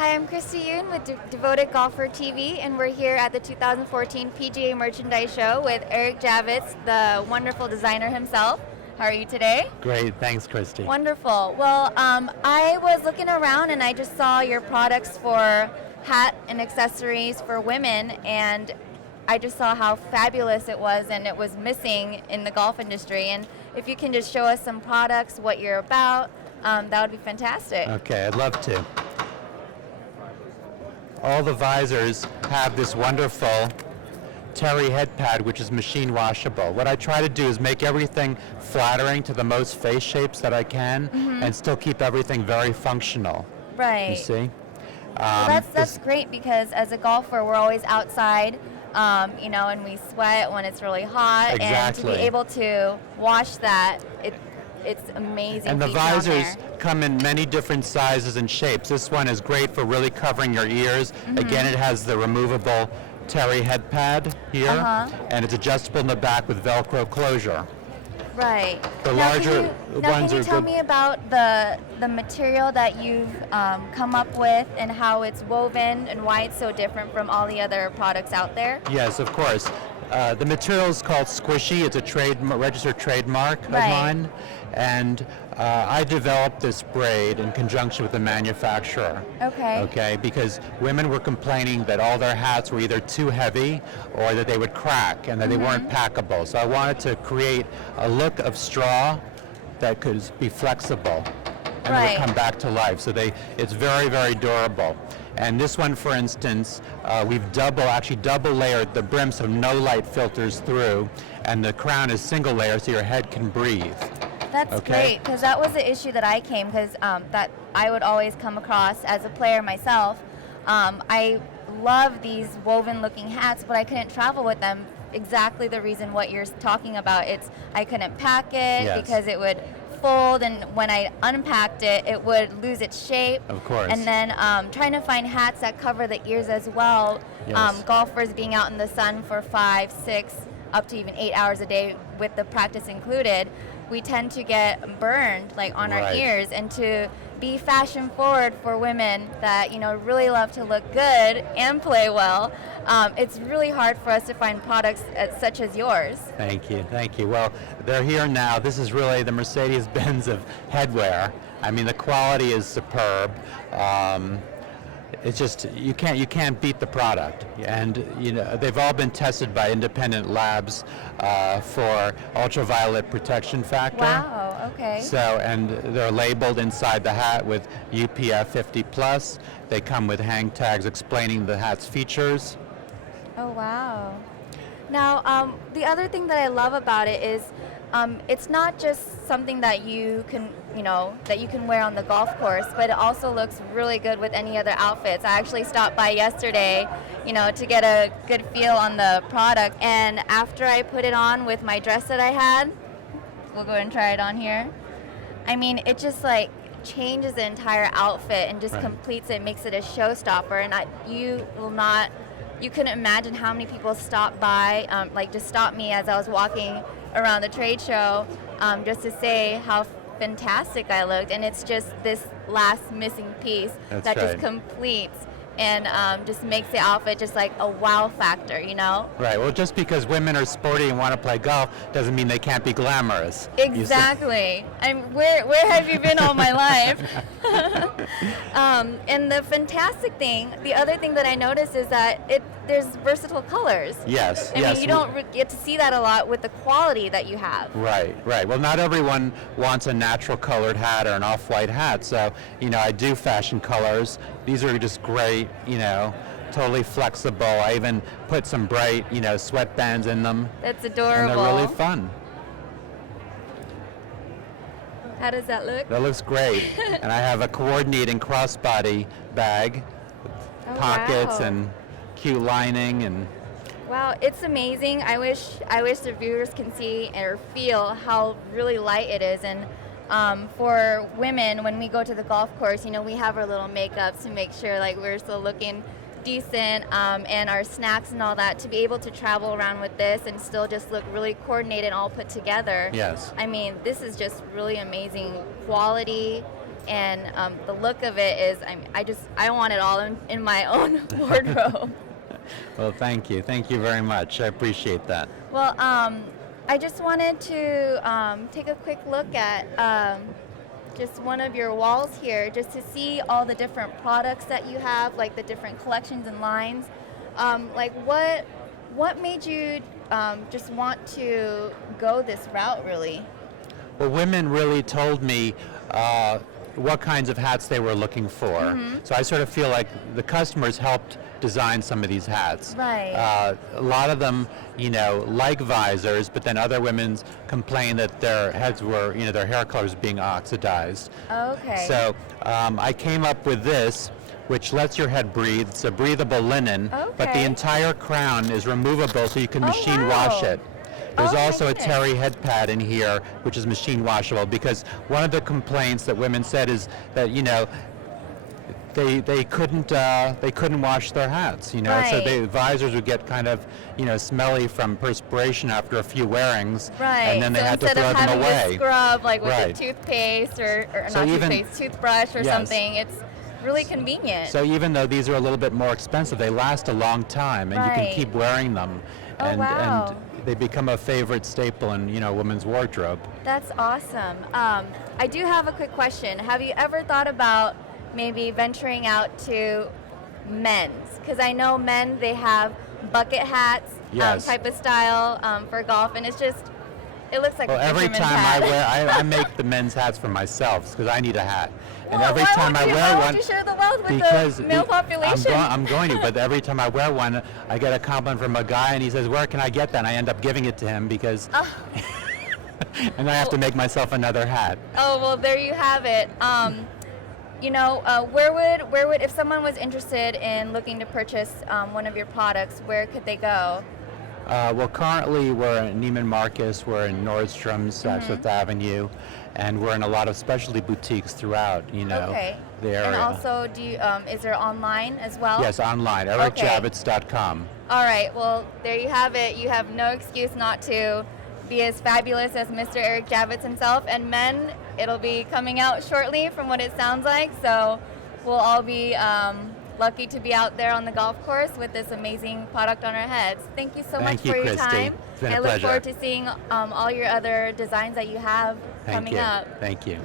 Hi, I'm Christy Yun with Devoted Golfer TV, and we're here at the 2014 PGA Merchandise Show with Eric Javiitz, the wonderful designer himself. How are you today? Great, thanks, Christy. Wonderful. Well, I was looking around and I just saw your products for hat and accessories for women, and I just saw how fabulous it was, and it was missing in the golf industry. And if you can just show us some products, what you're about, that would be fantastic. Okay, I'd love to. All the visors have this wonderful terry head pad, which is machine washable. What I try to do is make everything flattering to the most face shapes that I can, and still keep everything very functional. Right. You see? Well, that's great, because as a golfer, we're always outside, and we sweat when it's really hot. Exactly. And to be able to wash that, it's amazing. And the feature on visors there. come in many different sizes and shapes. This one is great for really covering your ears. Again, it has the removable terry head pad here, and it's adjustable in the back with Velcro closure. Right. The Now, larger ones can you are tell good. me about the material that you've come up with and how it's woven and why it's so different from all the other products out there? Yes, of course. The material is called Squishy. It's a registered trademark of mine, and I developed this braid in conjunction with the manufacturer. Okay. Okay, because women were complaining that all their hats were either too heavy or that they would crack and that they weren't packable. So I wanted to create a look of straw that could be flexible and it would come back to life. So it's very, very durable. And this one, for instance, we've double layered the brim so no light filters through, and the crown is single layer so your head can breathe. That's great, because that was the issue that I came, because that I would always come across as a player myself. I love these woven-looking hats, but I couldn't travel with them. Exactly the reason what you're talking about. I couldn't pack it because it would fold, and when I unpacked it, it would lose its shape. Of course. And then trying to find hats that cover the ears as well. Golfers being out in the sun for 5, 6, up to even 8 hours a day with the practice included, we tend to get burned on our ears. And to be fashion forward for women that really love to look good and play well, it's really hard for us to find products such as yours. Thank you. Well, they're here now. This is really the Mercedes-Benz of headwear. I mean, the quality is superb. It's just you can't beat the product, and they've all been tested by independent labs for ultraviolet protection factor. Wow. Okay. So, and they're labeled inside the hat with UPF 50+. They come with hang tags explaining the hat's features. Oh, wow. Now, the other thing that I love about it is it's not just something that you can wear on the golf course, but it also looks really good with any other outfits. I actually stopped by yesterday, to get a good feel on the product, and after I put it on with my dress that I had, we'll go ahead and try it on here. I mean, it just changes the entire outfit and just completes it, makes it a showstopper, and you couldn't imagine how many people stopped by, just stopped me as I was walking around the trade show, just to say how fantastic I looked. And it's just this last missing piece that just completes and just makes the outfit just a wow factor, Right. Well, just because women are sporty and want to play golf doesn't mean they can't be glamorous. Exactly. Where have you been all my life? And the fantastic thing, the other thing that I noticed is that there's versatile colors. Yes. I mean, you don't get to see that a lot with the quality that you have. Right. Well, not everyone wants a natural colored hat or an off-white hat, so I do fashion colors. These are just great, totally flexible. I even put some bright, sweatbands in them. That's adorable. And they're really fun. How does that look? That looks great. And I have a coordinating crossbody bag with pockets and cute lining and. Wow, it's amazing. I wish the viewers can see or feel how really light it is. And for women, when we go to the golf course, we have our little makeups to make sure we're still looking decent, and our snacks and all that, to be able to travel around with this and still just look really coordinated and all put together. Yes. I mean, this is just really amazing quality and the look of it is, I want it all in my own wardrobe. Well, thank you very much. I appreciate that. Well, I just wanted to take a quick look at just one of your walls here, just to see all the different products that you have, like the different collections and lines. Like what made you just want to go this route, really? Well, women really told me what kinds of hats they were looking for. So I sort of feel like the customers helped design some of these hats. Right. A lot of them, like visors, but then other women complained that their heads were, their hair colors being oxidized. Okay. So I came up with this, which lets your head breathe. It's a breathable linen, but the Okay. entire crown is removable, so you can Oh, machine wow. wash it. There's Oh, my also a goodness. terry head pad in here, which is machine washable, because one of the complaints that women said is that, they couldn't wash their hats, So Right. the visors would get kind of, smelly from perspiration after a few wearings, Right. and then they so had to instead throw of them having away. to scrub like with Right. a toothpaste or So not even- toothpaste, toothbrush or Yes. something, it's really convenient. So even though these are a little bit more expensive, they last a long time, and you Right. can keep wearing them, Oh, and wow. and they become a favorite staple in a woman's wardrobe. That's awesome. I do have a quick question. Have you ever thought about maybe venturing out to men's? Because I know men, they have bucket hats Yes. type of style for golf, and it looks like Well, a every fisherman's time hat. I make the men's hats for myself because I need a hat, and Well, every why time won't I you- wear why one, won't you share the wealth with because the male population? I'm going to, but every time I wear one, I get a compliment from a guy, and he says, "Where can I get that?" And I end up giving it to him because, and I have to make myself another hat. Oh, well, there you have it. Where would if someone was interested in looking to purchase one of your products, where could they go? Well, currently we're in Neiman Marcus, we're in Nordstrom's at Fifth Avenue, and we're in a lot of specialty boutiques throughout. Okay. The area. And also, is there online as well? Yes, online. EricJaviitz.com. All right. Well, there you have it. You have no excuse not to be as fabulous as Mr. Eric Javiitz himself. And men, it'll be coming out shortly from what it sounds like. So we'll all be lucky to be out there on the golf course with this amazing product on our heads. Thank you so much Thank you, for your Christy. time. It's been a I look pleasure. forward to seeing all your other designs that you have Thank coming you. up. Thank you.